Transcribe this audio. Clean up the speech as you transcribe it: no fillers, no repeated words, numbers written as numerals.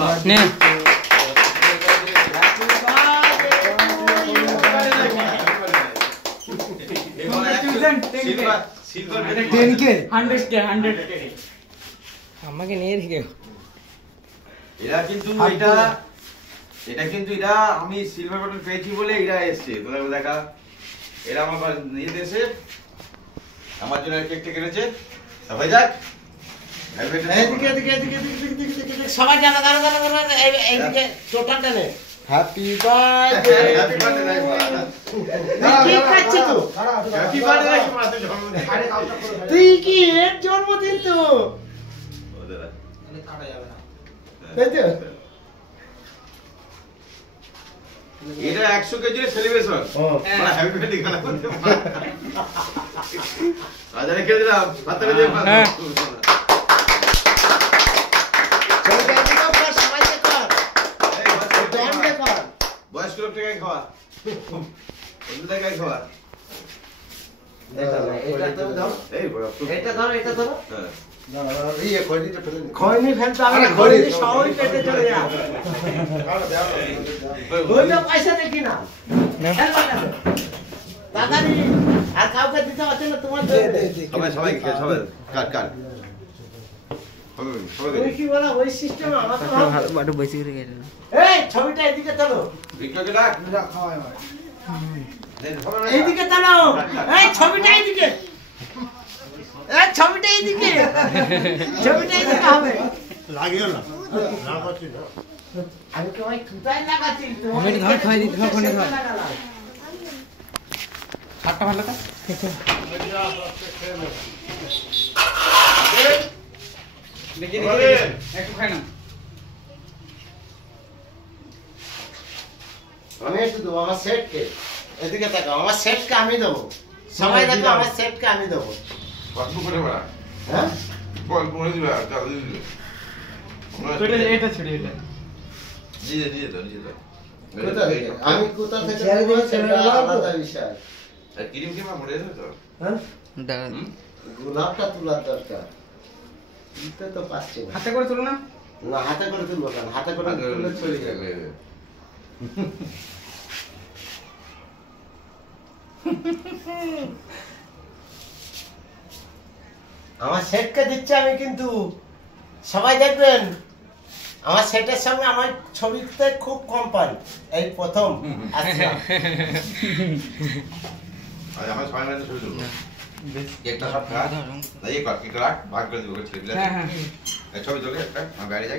নে আমাকে নিয়ে রেখে এরা কিন্তু এটা কিন্তু এরা আমি সিলভার বাটন পেয়েছি বলে এরা এসছে তোদের দেখা এরা আমার নিয়ে দেশে আমার জন্য কেকটা কেটেছে সবাই যাক সবাই জানা এইদিকে টোটালটা নে হ্যাপি বার্থডে হ্যাপি বার্থডে কি খাচ্ছিস তো হ্যাপি বার্থডে তুই কি এর জন্মদিন তো কাটা যাবে না তাই তো এটা 100 কেজি সেলিব্রেশন মানে হ্যাপি বার্থডে গানা করতে বাজারে খেলে দিলাম হাতে দিয়ে বয়স্ক লোকটাকে খাওয়া খাওয়া খয়নি ফেলতে হবে খয়নি সবাই পেটে চলে যা ওইটা পয়সা দেখি না টাকা নি আর কাউকে দিতে হচ্ছে না তোমার সবাই কাট কাট তুমি কি বলা ওই সিস্টেম আমার তো ভালো বাটু বসে করে গেল এই ছবিটা এদিকে চলো ভিডিওকে ডাক খাওয়াই ভাই এইদিকে চলো এই ছবিটা এইদিকে এই ছবিটা এইদিকে হবে লাগিও না না করছি না আমি তো ভাই কোথায় লাগাচ্ছি আমি ধর খাই দিতে হবে কোনে ধর হাতটা ভালো লাগা দেখি একটু খাই না আমি একটু দেবো আমার সেটকে এদিকে তাকাও আমার সেটকে আমি দেবো সবাই দেখো আমার সেটকে আমি দেবো কত করে বড়া হ্যাঁ বল বলে দিবা চাল দিবি এটা ছেড়ে এটা নিয়ে দাও কোথা থেকে আমি কোথা থেকে দেবো সেটা আলাদা বিষয় আর ক্রিম কি মা মরে যাবে তো হ্যাঁ দাঁড়া গোলাপটা তোলার দরকার দিতে তো পারছি না হাতে করে তুলো না না হাতে করে তুলবো কেন হাতে করে তুললে চলে যাবে আমার সেটকে দিচ্ছি আমি কিন্তু সবাই দেখবেন আমার সেটের সঙ্গে আমার ছবিতে খুব কম পাই এই প্রথম আসলাম আর আমার ছয় মাসে ছবি তুলবো কেকটা সব খা এই কর কেকটা রাখ ভাগ করে দিব ছেলে হ্যাঁ হ্যাঁ এই ছবি তোলে একটা আমি বাইরে যাই